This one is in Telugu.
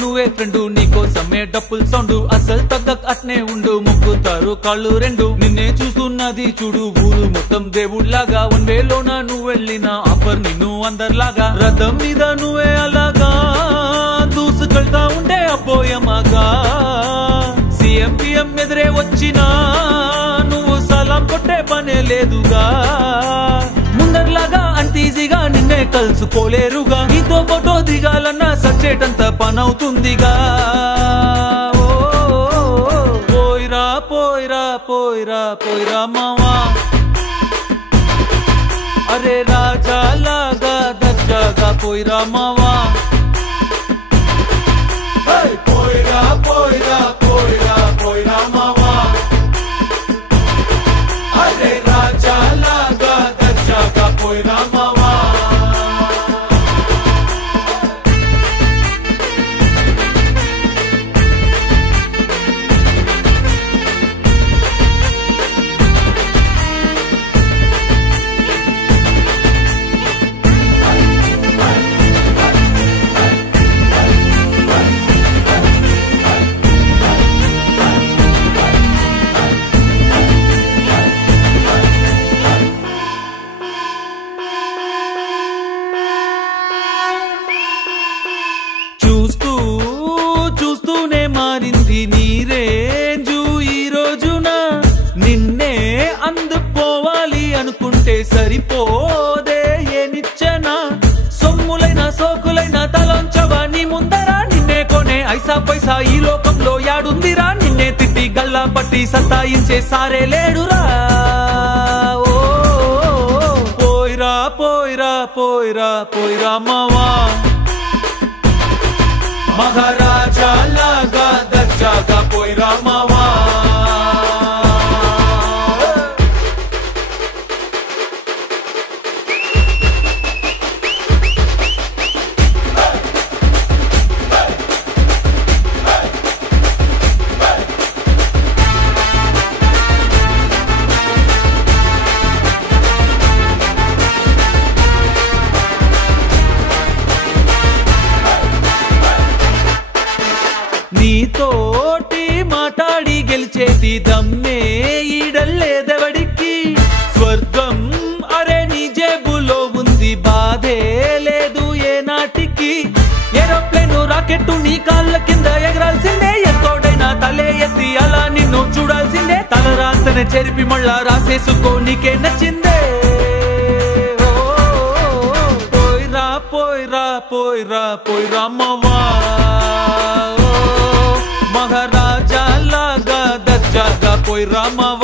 నువ్వే ఫ్రెండు నీకోసమే డప్పుల్ సౌండ్ అసలు తగ్గక అట్నే ఉండు మొక్కుతారు కాళ్ళు రెండు నిన్నే చూస్తున్నది చూడు ఊరు మొత్తం దేవుళ్లాగా వన్ వేలోన నువ్వు వెళ్ళిన ఆఫర్ నిన్ను అందరిలాగా రథం మీద నువ్వే అలాగా దూసుకెళ్తా ఉంటే అపోయమాగా సీఎం పిఎం ఎదురే వచ్చినా నువ్వు సలాం కొట్టే పనే లేదుగా ముందర్లాగా అంత ఈజీగా నిన్నే కలుసుకోలేరుగా నీతో ఫోటో దిగాలన్నా సచ్చేటంత పనవుతుందిగా పోయిరా పోయిరా పోయిరా పోయిరా మావా అరే రాజా లాగా దర్జాగా పోయిరా మావా పోయిరా పోయిరా పోయిరా పోయిరా మావా అరే రాజా లాగా దర్జాగా పోయిరా మావా చూస్తూనే మారింది నీ రేంజు ఈ రోజున నిన్నే అందుకోవాలి అనుకుంటే సరిపోదే ఏ నిచ్చెన సొమ్ములైన సోకులైన తలంచవా నీ ముందరా నిన్నే కొనే ఐసా పైసా ఈ లోకంలో యాడుందిరా నిన్నే తిట్టి గల్లా పట్టి సత్తాయించే సారే లేడురా పోయిరా పోయిరా పోయిరా పోయిరా మావా మహారాజా లాగా దర్జాగా పోయిరా మావా నీతోటి మాట్లాడి గెలిచేటి దమ్మే ఈడల్లేదెవడికి స్వర్గం అరే నీ జేబులో ఉంది బాధే లేదు ఏ నాటికి ఏరోప్లేను రాకెట్టు నీ కాళ్ళ కింద ఎగరాల్సిందే ఎంతోడైనా తలే ఎత్తి అలా నిన్ను చూడాల్సిందే తలరాతనే చెరిపి మళ్ళా రాసేసుకో నీకే నచ్చిందే పోయిరా పోయిరా పోయిరా పోయిరా మావా మహారాజా లాగా దర్జాగా పోయిరా మావా